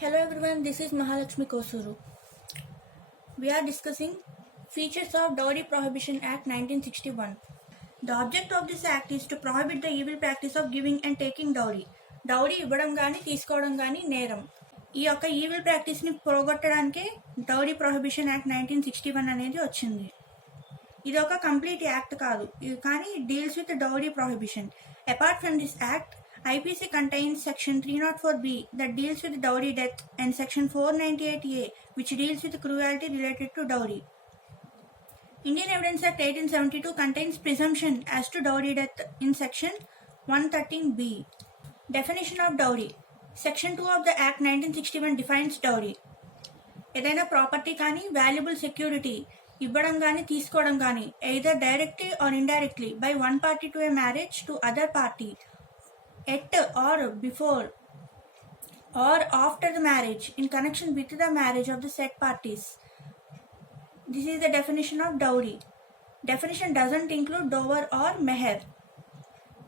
Hello everyone, this is Mahalakshmi Kosuru. We are discussing features of Dowry Prohibition Act 1961. The object of this act is to prohibit the evil practice of giving and taking dowry. Dowry ఇవ్వడం కానీ తీసుకోవడం కానీ నేరం. ఈ యొక్క ఈవిల్ ప్రాక్టీస్ని పోగొట్టడానికే dowry prohibition act 1961 అనేది వచ్చింది. ఇది ఒక కంప్లీట్ యాక్ట్ కాదు, కానీ it deals with the dowry prohibition. Apart from this act, IPC contains section 304B that deals with dowry death and section 498A which deals with cruelty related to dowry. Indian Evidence Act 1872 contains presumption as to dowry death in section 113B. Definition of dowry. Section 2 of the Act 1961 defines dowry. ఏదైనా ప్రాపర్టీ కానీ valuable security ఇవ్వడం కానీ తీసుకోవడం కానీ either directly or indirectly by one party to A marriage to other party at or before or after the marriage in connection with the marriage of the said parties. This is the definition of dowry. Definition doesn't include dower or meher.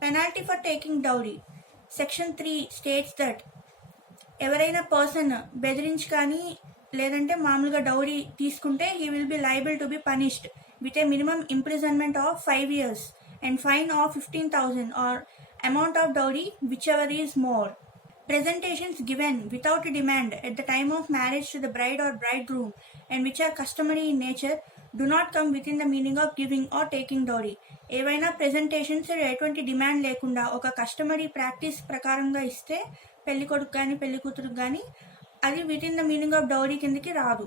Penalty for taking dowry. Section 3 states that ఎవరైనా పర్సన్ బెదిరించి కానీ లేదంటే మామూలుగా డౌరీ తీసుకుంటే he will be liable to be punished with a minimum imprisonment of 5 years and fine of 15,000 or amount of dowry whichever is more. Presentations given without a demand at the time of marriage to the bride or bridegroom and which are customary in nature do not come within the meaning of giving or taking dowry. ఏవైనా ప్రెజెంటేషన్స్ ఎటువంటి డిమాండ్ లేకుండా ఒక customary practice ప్రకారంగా ఇస్తే పెళ్లి కొడుకు కానీ పెళ్లి కూతురుకు కానీ అది within the meaning of dowry కిందకి రాదు.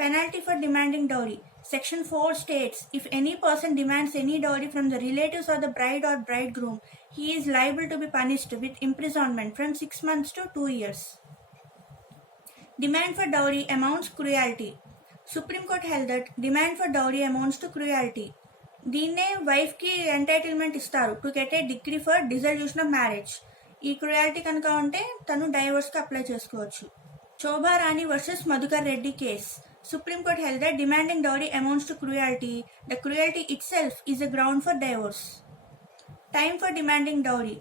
Penalty for demanding dowry. Section 4 states, if any person demands any dowry from the relatives of the bride or bridegroom, he is liable to be punished with imprisonment from 6 months to 2 years. Demand for dowry amounts cruelty. Supreme Court held that demand for dowry amounts to cruelty. దీన్నే వైఫ్కి ఎంటైటిల్మెంట్ ఇస్తారు to get a degree for dissolution of marriage. ఈ క్రుయాలిటీ కనుక ఉంటే తను డైవర్స్కి అప్లై చేసుకోవచ్చు. శోభారాణి వర్సెస్ Madhukar Reddy case. Supreme Court held that demanding dowry amounts to cruelty. The cruelty itself is a ground for divorce. Time for demanding dowry.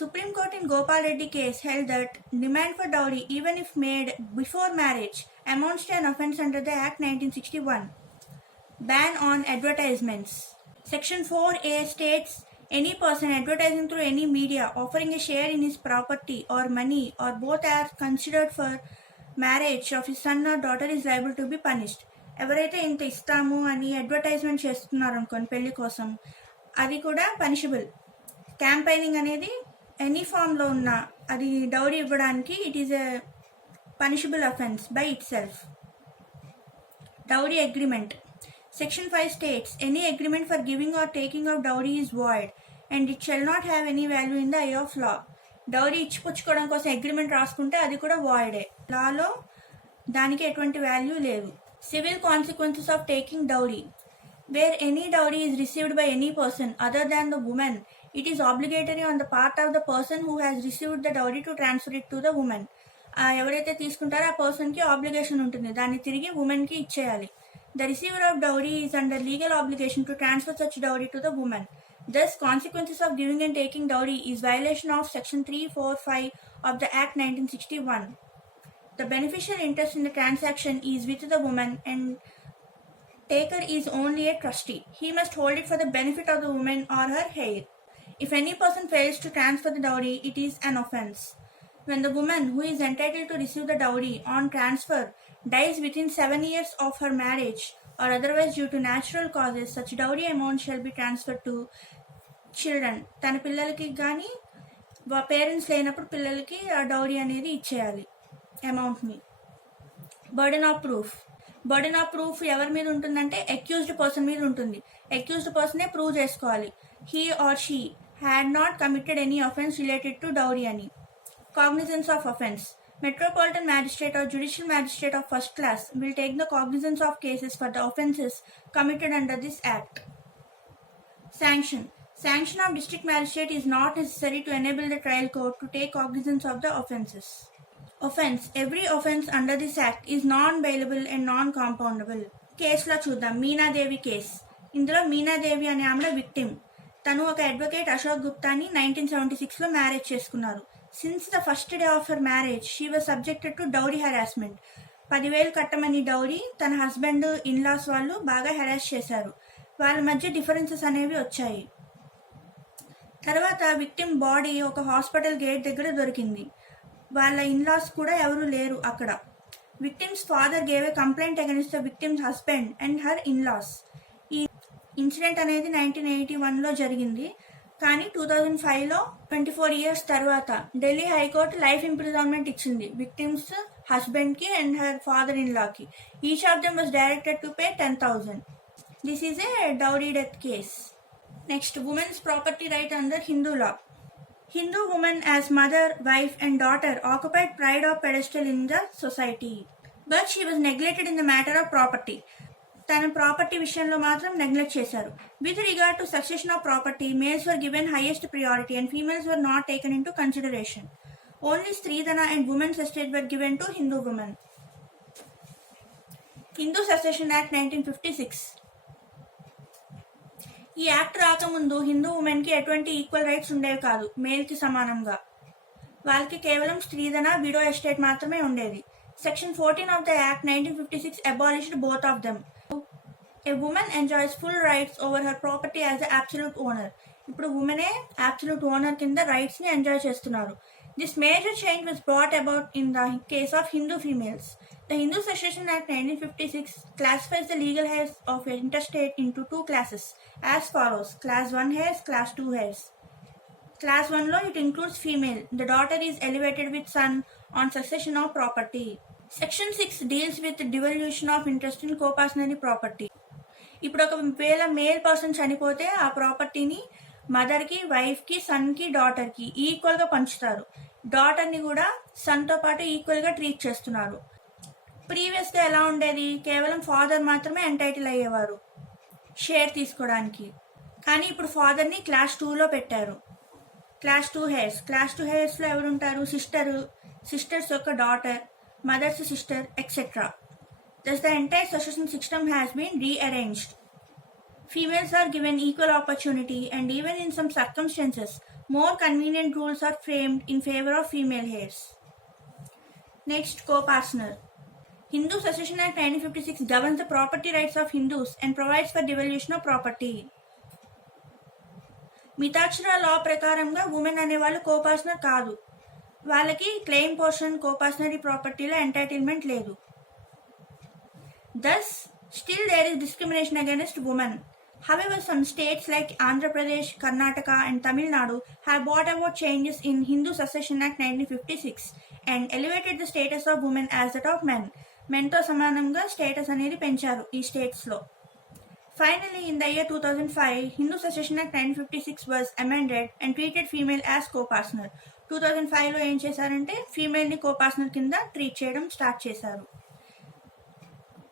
Supreme Court in Gopal Reddy case held that demand for dowry, even if made before marriage, amounts to an offence under the Act 1961. Ban on advertisements. Section 4A states, any person advertising through any media offering a share in his property or money or both are considered for marriage of his son or daughter is liable to be punished. ఎవరైతే ఇంత ఇస్తాము అని అడ్వర్టైజ్మెంట్ చేస్తున్నారు అనుకోండి పెళ్లి కోసం, అది కూడా పనిషబుల్. క్యాంపైనింగ్ అనేది ఎనీ ఫామ్లో ఉన్న అది డౌరీ ఇవ్వడానికి it is a punishable offence by itself. Dowry agreement. Section 5 states, any agreement for giving or taking of dowry is void and it shall not have any value in the eye of law. Dowry ఇచ్చిపుచ్చుకోవడం కోసం agreement రాసుకుంటే అది కూడా వాయిడే, లాలో దానికి ఎటువంటి value లేదు. Civil consequences of taking dowry. Where any dowry is received by any person other than the women, it is obligatory on the part of the person who has received the dowry to transfer it to the women. ఎవరైతే తీసుకుంటారో ఆ పర్సన్కి ఆబ్లిగేషన్ ఉంటుంది, దాన్ని తిరిగి ఉమెన్కి ఇచ్చేయాలి. The receiver of dowry is under legal obligation to transfer such dowry to the women. Thus, consequences of giving and taking dowry is violation of Section 345 of the Act 1961. The beneficial interest in the transaction is with the woman and taker is only a trustee. He must hold it for the benefit of the woman or her heir. If any person fails to transfer the dowry, it is an offence. When the woman who is entitled to receive the dowry on transfer dies within 7 years of her marriage or otherwise due to natural causes, such dowry amount shall be transferred to children. తన పిల్లలకి కానీ పేరెంట్స్ లేనప్పుడు పిల్లలకి ఆ డౌరీ అనేది ఇచ్చేయాలి అమౌంట్ని. Burden of proof. Burden of proof ఎవరి మీద ఉంటుందంటే అక్యూజ్డ్ పర్సన్ మీద ఉంటుంది. అక్యూజ్డ్ పర్సనే ప్రూవ్ చేసుకోవాలి he or she had not committed any offence related to dowry అని. Cognizance of offence. Metropolitan Magistrate or Judicial Magistrate of first class will take the cognizance of cases for the offences committed under this Act. Sanction. Sanction of District Magistrate is not necessary to enable the trial court to take cognizance of the offences. Offence. Every offence under this Act is non-bailable and non-compoundable. కేసులో చూద్దాం. మీనాదేవి కేస్. ఇందులో మీనాదేవి అనే ఆమె విక్టిమ్. తను ఒక అడ్వకేట్ అశోక్ గుప్తాని 1976లో మ్యారేజ్ చేసుకున్నారు. Since the first day of her marriage, she was subjected to dowry harassment. 10,000 కట్టమని డౌరీ తన హస్బెండ్ ఇన్లాస్ వాళ్ళు బాగా హెరాస్ చేశారు. వాళ్ళ మధ్య డిఫరెన్సెస్ అనేవి వచ్చాయి. తర్వాత విక్టిమ్ బాడీ ఒక హాస్పిటల్ గేట్ దగ్గర దొరికింది. వాళ్ళ ఇన్లాస్ కూడా ఎవరు లేరు అక్కడ. Victim's father gave a complaint against the victim's husband and her in laws. ఈ ఇన్సిడెంట్ అనేది 1981లో జరిగింది. కానీ 2005లో 24 years తర్వాత ఢిల్లీ హైకోర్టు లైఫ్ ఇంప్రిజన్మెంట్ ఇచ్చింది విక్టిమ్స్ హస్బెండ్కి అండ్ హర్ ఫాదర్ ఇన్ లాకి. Each of them was directed to pay 10,000. This is a dowry death case. Next, women's property right under Hindu law. Hindu women as mother, wife and daughter occupied pride of pedestal in the society. But she was neglected in the matter of property. తన property విషయంలో మాత్రం neglect చేశారు. With regard to succession of property, males were given highest priority and females were not taken into consideration. Only stridhana and women's estate were given to Hindu women. Hindu succession act 1956. ఈ యాక్ట్ రాకముందు హిందూ ఉమెన్కి ఎటువంటి equal rights ఉండేవి కాదు. మేల్కి సమానంగా వాళ్ళకి కేవలం స్త్రీధన, విడో ఎస్టేట్ మాత్రమే ఉండేది. సెక్షన్ 14 of the act 1956 abolished both of them. A woman enjoys full rights over her property as the absolute owner. ఇప్పుడు ఉమెనే absolute owner కింద రైట్స్ ని ఎంజాయ్ చేస్తున్నారు. This major change was brought about in the case of Hindu females. The Hindu Succession Act 1956 classifies the legal heirs of interstate into two classes as follows: Class 1 heirs, Class 2 heirs. Class 1 లో it includes female. The daughter is elevated with son on succession of property. Section 6 deals with devolution of interest in co-partnership property. ఇప్పుడు ఒకవేళ male person చనిపోతే ఆ ప్రాపర్టీని మదర్కి, వైఫ్కి, సన్కి, డాటర్కి ఈక్వల్గా పంచుతారు. డాటర్ని కూడా సన్తో పాటు ఈక్వల్గా ట్రీట్ చేస్తున్నారు. ప్రీవియస్గా ఎలా ఉండేది, కేవలం ఫాదర్ మాత్రమే ఎంటైటిల్ అయ్యేవారు షేర్ తీసుకోవడానికి. కానీ ఇప్పుడు ఫాదర్ని క్లాస్ 2లో పెట్టారు. క్లాస్ 2 హెయిర్స్. క్లాస్ 2 హెయిర్స్లో ఎవరుంటారు? సిస్టర్స్ యొక్క daughter, mother's sister, etcetera. Thus the entire succession system has been rearranged. Females are given equal opportunity and even in some circumstances, more convenient rules are framed in favor of female heirs. Next, co-partner. Hindu Succession Act 1956 governs the property rights of Hindus and provides for devolution of property. Mitakshara లా ప్రకారంగా ఉమెన్ అనేవాళ్ళు కో-పార్ట్నర్ కాదు. వాళ్ళకి claim portion, కో-పార్ట్నరీ ప్రాపర్టీలో ఎంటైటిల్మెంట్ లేదు. Thus, still there is discrimination against women. However, some states like Andhra Pradesh, Karnataka and Tamil Nadu have brought about changes in Hindu Succession Act 1956 and elevated the status of women as that of men. మెన్తో సమానంగా స్టేటస్ అనేది పెంచారు ఈ స్టేట్స్లో. Finally, in the year 2005, Hindu Succession Act 1956 was amended and treated female as co-partner. 2005లో ఏం చేశారంటే ఫీమేల్ని కో-పార్ట్నర్ కింద ట్రీట్ చేయడం స్టార్ట్ చేశారు.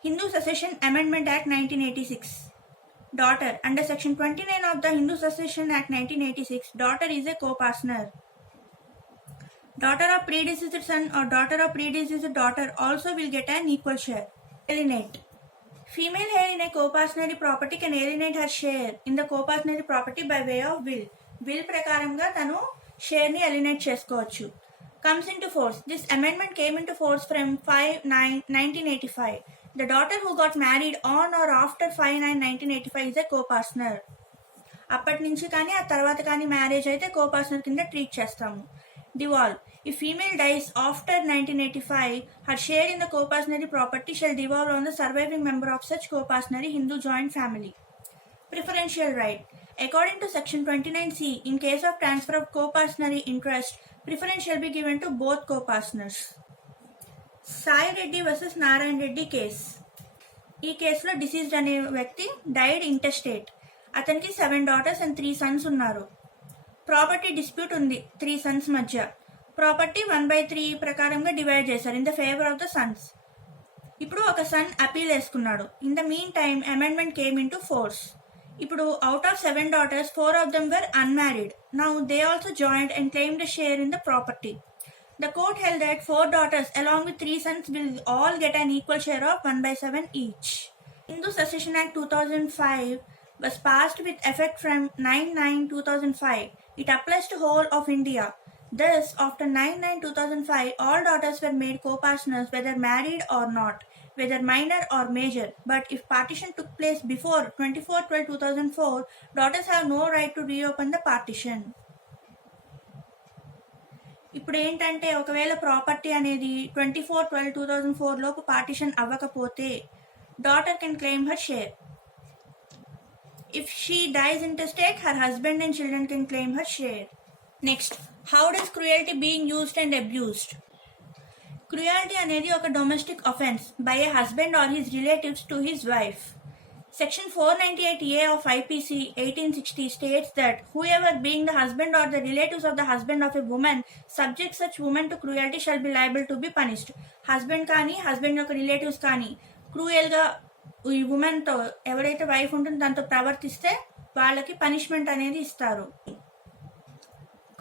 Hindu Succession Amendment Act 1986. Daughter. Under Section 29 of the Hindu Succession Act 1986, daughter is a co-partner. Daughter of predeceased son or daughter of predeceased daughter also will get an equal share. Alienate. Female heir in a co-partnering property can alienate her share in the co-partnering property by way of will. Will ప్రకారంగా తను షేర్ ని alienate చేసుకోవచ్చు. Comes into force. This amendment came into force from 5/9/1985. The daughter who got married on or after 5/9/1985 is a co-partner. అప్పటి నుంచి కానీ ఆ తర్వాత కానీ మ్యారేజ్ అయితే కో-పార్ట్నర్ కింద ట్రీట్ చేస్తాము. Devolve. If female dies after 1985, her share in the co-partnering property shall devolve on the surviving member of such co-partnering Hindu joint family. Preferential right. According to Section 29C, in case of transfer of co-partnering interest, preference shall be given to both co-partners. Sai Reddy వర్సెస్ నారాయణ రెడ్డి కేస్. ఈ కేసులో డిసీజ్డ్ అనే వ్యక్తి died interstate. అతనికి 7 daughters and 3 sons ఉన్నారు. Property dispute ఉంది 3 sons మధ్య. ప్రాపర్టీ 1/3 ప్రకారంగా డివైడ్ చేశారు in the favour of the Sons. ఇప్పుడు ఒక సన్ అపీల్ వేసుకున్నాడు. In the mean time amendment came in to force. ఇప్పుడు అవుట్ ఆఫ్ 7 daughters, 4 of them were unmarried. Now they also joined and claimed a share in the property. The court held that 4 daughters along with 3 sons will all get an equal share of 1/7 each. Hindu Succession Act 2005 was passed with effect from 9/9/2005. It applies to whole of India. Thus, after 9/9/2005, all daughters were made co-partners whether married or not, whether minor or major. But if partition took place before 24/12/2004, daughters have no right to reopen the partition. ఇప్పుడు ఏంటంటే ఒకవేళ ప్రాపర్టీ అనేది 24/12/2004 లోపు పార్టిషన్ అవ్వకపోతే daughter can claim her share. If she dies intestate, her husband and children can claim her share. Next, how does cruelty being used and abused? Cruelty అనేది ఒక domestic offence by a husband or his relatives to his wife. Section 498A of IPC 1860 states that whoever being the husband or the relatives of the husband of a woman subjects such woman to cruelty shall be liable to be punished. Husband కానీ హస్బెండ్ యొక్క రిలేటివ్స్ కానీ క్రూయల్గా ఈ ఉమెన్తో ఎవరైతే వైఫ్ ఉంటుందో దాంతో ప్రవర్తిస్తే వాళ్ళకి పనిష్మెంట్ అనేది ఇస్తారు.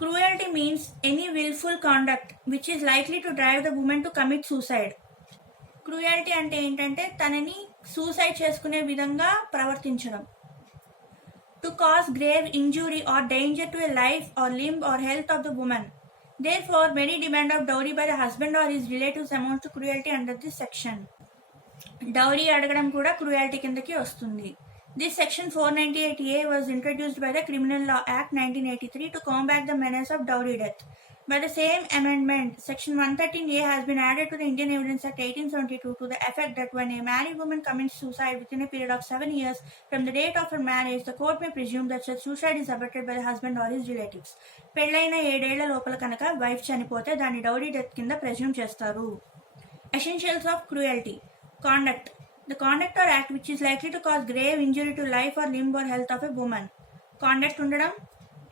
Cruelty means any wilful conduct which is likely to drive the women to commit suicide. Cruelty అంటే ఏంటంటే తనని సూసైడ్ చేసుకునే విధంగా ప్రవర్తించడం. To cause grave injury or danger to a life or limb or health of the women. Therefore, many demand of dowry by the husband or his relatives amounts to cruelty under this section. Dowry అడగడం కూడా క్రూయాలిటీ కిందకి వస్తుంది. This section 498A was introduced by the Criminal Law Act 1983 to combat the menace of dowry death. By the same amendment, section 113A has been added to the Indian Evidence Act 1872 to the effect that when a married woman commits suicide within a period of 7 years from the date of her marriage, the court may presume that such suicide is abetted by the husband or his relatives. పెళ్ళైన 7 ఏళ్ల లోపల కనుక వైఫ్ చనిపోతే దాన్ని dowry death కింద ప్రెజ్యూమ్ చేస్తారు. Essentials of cruelty. Conduct. The conduct or act which is likely to cause grave injury to life or limb or health of a woman. Conduct ఉండడం,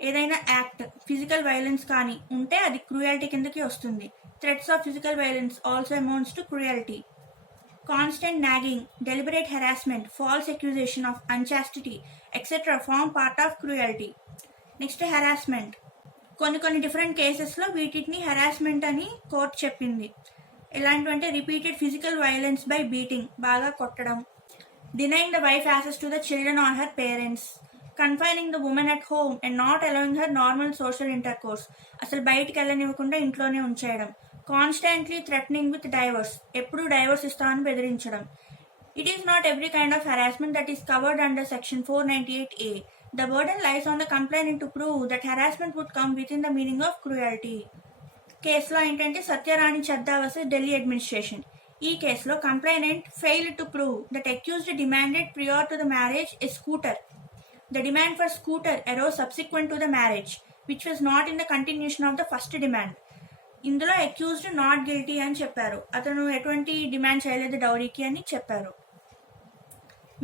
ఏదైనా యాక్ట్ ఫిజికల్ వైలెన్స్ కానీ ఉంటే అది క్రూయాలిటీ కిందకి వస్తుంది. Threats of physical violence also amounts to cruelty. Constant nagging, deliberate harassment, false accusation of unchastity etcetera form part of cruelty. Next harassment. కొన్ని different కేసెస్లో వీటిని హెరాస్మెంట్ అని కోర్టు చెప్పింది. ఎలాంటివంటే repeated physical violence by beating, బాగా కొట్టడం. Denying the wife access to the children or her parents. Confining the woman at home and not allowing her normal social intercourse, అసలు బయటికి వెళ్ళనివ్వకుండా ఇంట్లోనే ఉంచేయడం. కాన్స్టాంట్లీ థ్రెటనింగ్ విత్ డైవర్స్, ఎప్పుడు డైవర్స్ ఇస్తామని బెదిరించడం. It is not every kind of harassment that is covered under section 498A. The burden lies on the complainant to prove that harassment would come within the meaning of cruelty. కేసులో ఏంటంటే సత్యరాణి చద్దా వర్సెస్ ఢిల్లీ అడ్మినిస్ట్రేషన్. ఈ కేసులో complainant failed to prove that accused demanded ప్రియార్ to the marriage a scooter. The demand for scooter arose subsequent to the marriage, which was not in the continuation of the first demand. ఇందులో accused not guilty అని చెప్పారు. అతను ఎటువంటి డిమాండ్ చేయలేదు డౌరీకి అని చెప్పారు.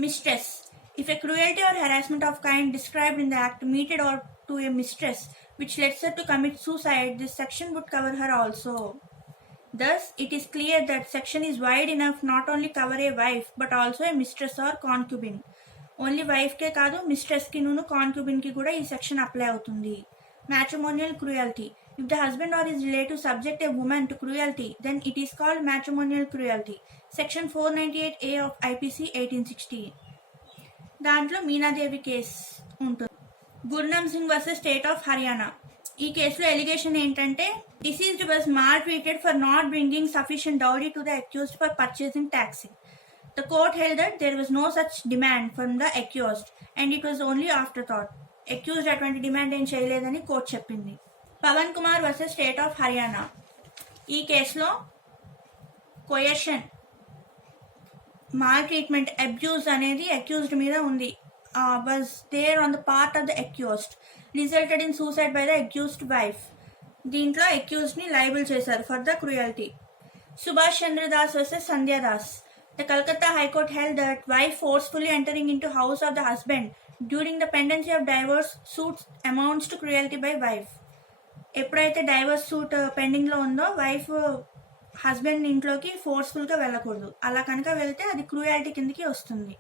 Mistress. If a cruelty or harassment of kind described in the act meted or to a mistress which leads her to commit suicide, this section would cover her also. Thus, it is clear that section is wide enough not only cover a wife but also a mistress or concubine. Only వైఫ్కే కాదు, మిస్ట్రెస్కి కాన్క్యూబిన్కి కూడా ఈ section apply అవుతుంది. Matrimonial cruelty. If the husband or his relative subject a woman to cruelty then it is called matrimonial cruelty. Section 498A of IPC 1860. దాంట్లో Meenadevi case ఉంటుంది. Gurnam Singh versus state of Haryana. ఈ కేసులో ఎలిగేషన్ ఏంటంటే deceased was maltreated for not bringing sufficient dowry to the accused for purchasing taxi. The court held that there was no such demand from the accused and it was only afterthought. Accused అటువంటి demand ఏం చేయలేదని court చెప్పింది. Pawan Kumar versus state of Haryana. ఈ కేసులో coercion, maltreatment, abuse అనేది accused మీద ఉంది. Was there on the part of the accused, resulted in suicide by the accused wife. దీంట్లో అక్యూజ్డ్ని లైబుల్ చేశారు for the cruelty. Subhash Chandradas versus Sandhyadas. The Calcutta High Court held that wife forcefully entering into house of the husband during the pendency of divorce suits amounts to cruelty by wife. ఎప్పుడైతే divorce suit పెండింగ్లో ఉందో wife husband ఇంట్లోకి ఫోర్స్ఫుల్గా వెళ్ళకూడదు. అలా కనుక వెళ్తే అది క్రూయాలిటీ కిందకి వస్తుంది.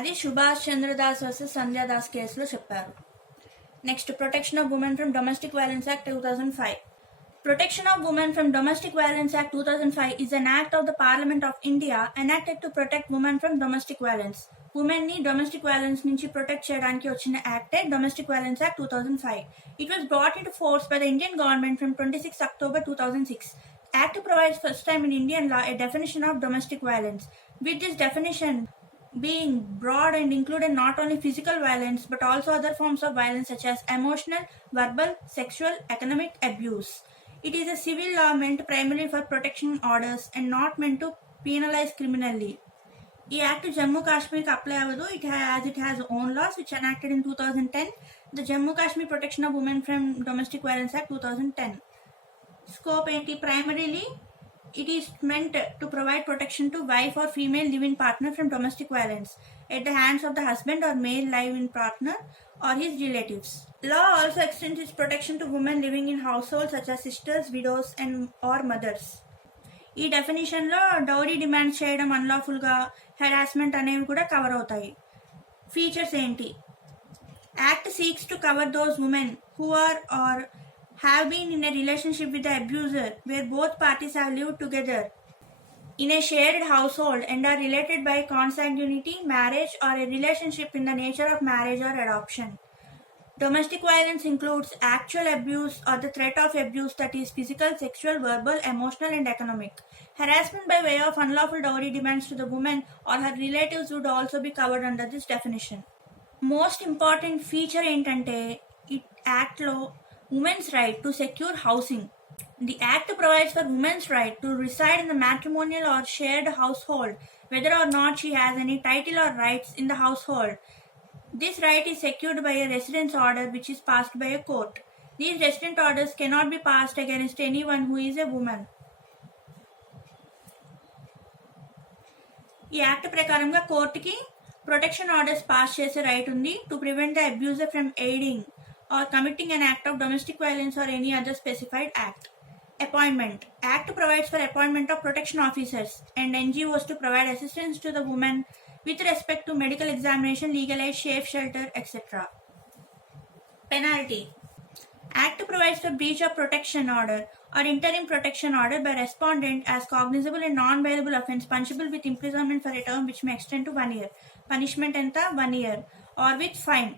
అది సుభాష్ చంద్రదాస్ వర్సెస్ సంధ్యాదాస్ కేసులో చెప్పారు. Next, protection of women from domestic violence act 2005. Protection of Women from Domestic Violence Act 2005 is an act of the Parliament of India enacted to protect women from domestic violence. Women ni domestic violence నుంచి ప్రొటెక్ట్ చేయడానికి వచ్చిన యాక్టే Domestic Violence Act 2005. It was brought into force by the Indian government from 26 October 2006. Act provides first time in Indian law a definition of domestic violence. With this definition being broad and included not only physical violence but also other forms of violence such as emotional, verbal, sexual, economic abuse. It is a civil law meant primarily for protection orders and not meant to penalize criminally. The Act Jammu Kashmir apply avadu. It has own laws which enacted in 2010. The Jammu Kashmir Protection of Women from Domestic Violence Act 2010. Scope enti primarily it is meant to provide protection to wife or female living partner from domestic violence at the hands of the husband or male living partner or his relatives. Law also extends its protection to women living in households such as sisters, widows and or mothers. ఈ డెఫినేషన్లో dowry demand చేయడం అన్లాఫుల్గా హెరాస్మెంట్ అనేవి కూడా కవర్ అవుతాయి. Features ఏంటి? Act seeks to cover those women who are or have been in a relationship with the abuser where both parties have lived together in a shared household and are related by consanguinity, marriage, or a relationship in the nature of marriage or adoption. Domestic violence includes actual abuse or the threat of abuse, that is physical, sexual, verbal, emotional, and economic. Harassment by way of unlawful dowry demands to the woman or her relatives would also be covered under this definition. Most important feature ఏంటంటే ఈ యాక్ట్లో women's right to secure housing. The Act provides for women's right to reside in the matrimonial or shared household, whether or not she has any title or rights in the household. This right is secured by a residence order which is passed by a court. These resident orders cannot be passed against anyone who is a woman. ఈ యాక్ట్ ప్రకారంగా కోర్టుకి protection orders pass చేసే రైట్ ఉంది to prevent the abuser from aiding or committing an act of domestic violence or any other specified act. Appointment. Act provides for appointment of protection officers and NGOs to provide assistance to the woman with respect to medical examination, legal aid, safe shelter, etc. Penalty. Act provides for breach of protection order or interim protection order by respondent as cognizable and non-bailable offence punishable with imprisonment for a term which may extend to 1 year. Punishment enta 1 year or with fine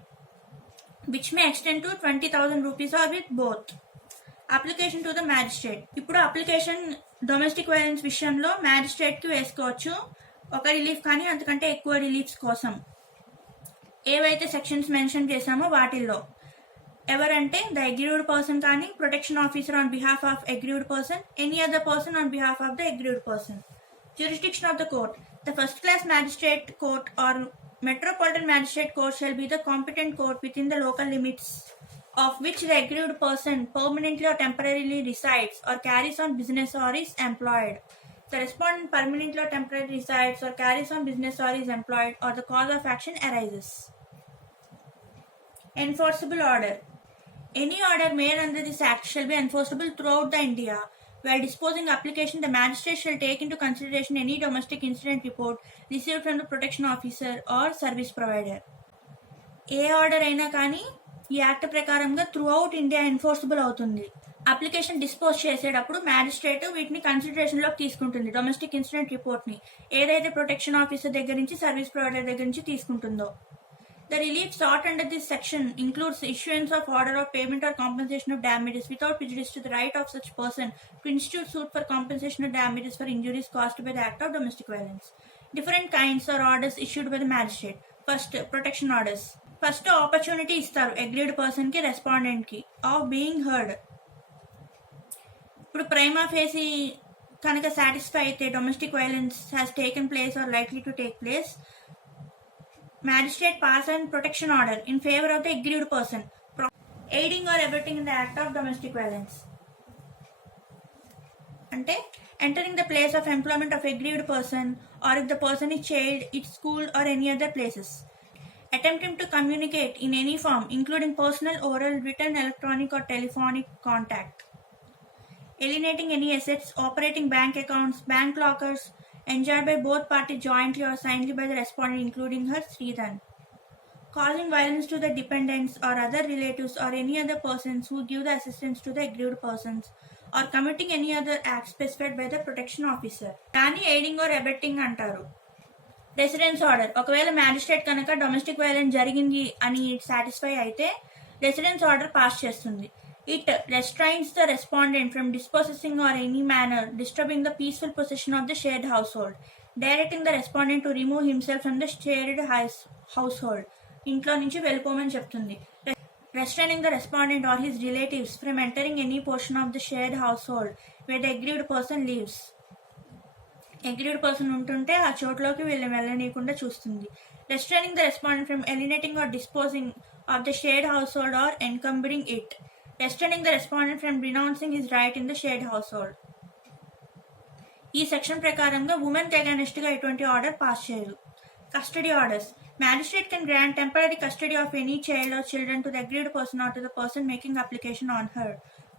which may extend to 20,000 rupees or with both. Application to the magistrate. ఇప్పుడు application domestic violence విషయంలో మ్యాజిస్ట్రేట్కి వేసుకోవచ్చు ఒక రిలీఫ్ కానీ అంతకంటే ఎక్కువ రిలీఫ్స్ కోసం. ఏవైతే సెక్షన్స్ మెన్షన్ చేశామో వాటిల్లో ఎవరంటే ద అగ్రీవ్డ్ పర్సన్ కానీ protection officer on behalf of aggrieved person, any other person on behalf of the aggrieved person. Jurisdiction of the court. The first class magistrate court or Metropolitan Magistrate Court shall be the competent court within the local limits of which the aggrieved person permanently or temporarily resides or carries on business or is employed. The respondent permanently or temporarily resides or carries on business or is employed or the cause of action arises. Enforceable order. Any order made under this act shall be enforceable throughout the India. While disposing application, the magistrate shall take into consideration any domestic incident report received from the protection officer or service provider. ఏ ఆర్డర్ అయినా కానీ ఈ యాక్ట్ ప్రకారంగా through out India enforceable అవుతుంది. Application dispose చేసేటప్పుడు మ్యాజిస్ట్రేట్ వీటిని కన్సిడరేషన్లోకి తీసుకుంటుంది. Domestic incident రిపోర్ట్ని ఏదైతే ప్రొటెక్షన్ ఆఫీసర్ దగ్గర నుంచి సర్వీస్ ప్రొవైడర్ దగ్గర నుంచి తీసుకుంటుందో. The relief sought under this section includes the issuance of order of payment or compensation of damages without prejudice to the right of such person to institute suit for compensation of damages for injuries caused by the act of domestic violence. Different kinds or orders issued by the magistrate. First, protection orders. First, opportunity ఇస్తారు aggrieved person కి respondent కి of being heard. ఇప్పుడు prima facie కనుక satisfy అయితే domestic violence has taken place or likely to take place, magistrate pass an protection order in favor of the aggrieved person aiding or abetting in the act of domestic violence. Ante entering the place of employment of aggrieved person or if the person is child, its school or any other places. Attempting to communicate in any form including personal, oral, written, electronic or telephonic contact. Alienating any assets, operating bank accounts, bank lockers enjoyed by both parties jointly or signedly by the respondent including her Sridhan. Causing violence to the dependents or other relatives or any other persons who give the assistance to the aggrieved persons or committing any other act specified by the protection officer. దాన్ని aiding or abetting అంటారు. Residence order. ఒకవేళ magistrate కనుక domestic violence జరిగింది అని satisfy అయితే residence order pass చేస్తుంది. It restrains the respondent from dispossessing or any manner disturbing the peaceful possession of the shared household, directing the respondent to remove himself from the shared household. ఇంట్లో నుంచి వెళ్ళిపోమని చెప్తుంది. Restraining the respondent or his relatives from entering any portion of the shared household where the aggrieved person lives. Aggrieved person ఉంటుంటే ఆ చోట్లోకి వీళ్ళు వెళ్ళనీయకుండా చూస్తుంది. Restraining the respondent from alienating or disposing of the shared household or encumbering it. Restraining the respondent from renouncing his right in the shared household. ఈ సెక్షన్ ప్రకారంగా ఉమెన్కి అగైనెస్ట్గా ఎటువంటి ఆర్డర్ పాస్ చేయదు. Custody orders. Magistrate can grant temporary custody of any child or children to the aggrieved person or to the person making application on her.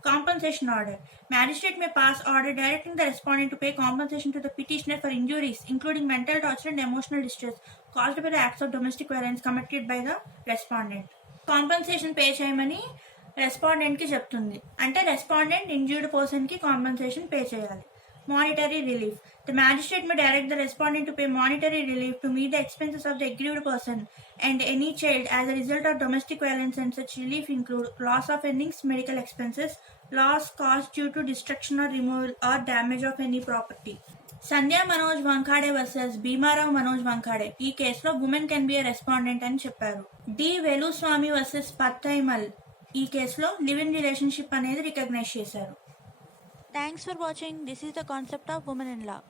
Compensation order. Magistrate may pass order directing the respondent to pay compensation to the petitioner for injuries, including mental torture and emotional distress caused by the acts of domestic violence committed by the respondent. Compensation pay చేయమని రెస్పాండెంట్ కి చెప్తుంది. అంటే respondent injured person కి compensation pay చేయాలి. Monetary relief. The magistrate may direct the respondent to pay monetary relief to meet the expenses of the aggrieved person and any child as a result of domestic violence, and such relief include loss of earnings, medical expenses, loss caused due to destruction or removal or damage of any property. Sandhya Manoj Vankade versus Bhimrao Manoj Vankade. ఈ కేసులో women can be a respondent అని చెప్పారు. D Velusamy versus Pattaimal. ఈ కేసులో live in relationship అనేది recognise చేశారు. Thanks for watching. This is the concept of women in law.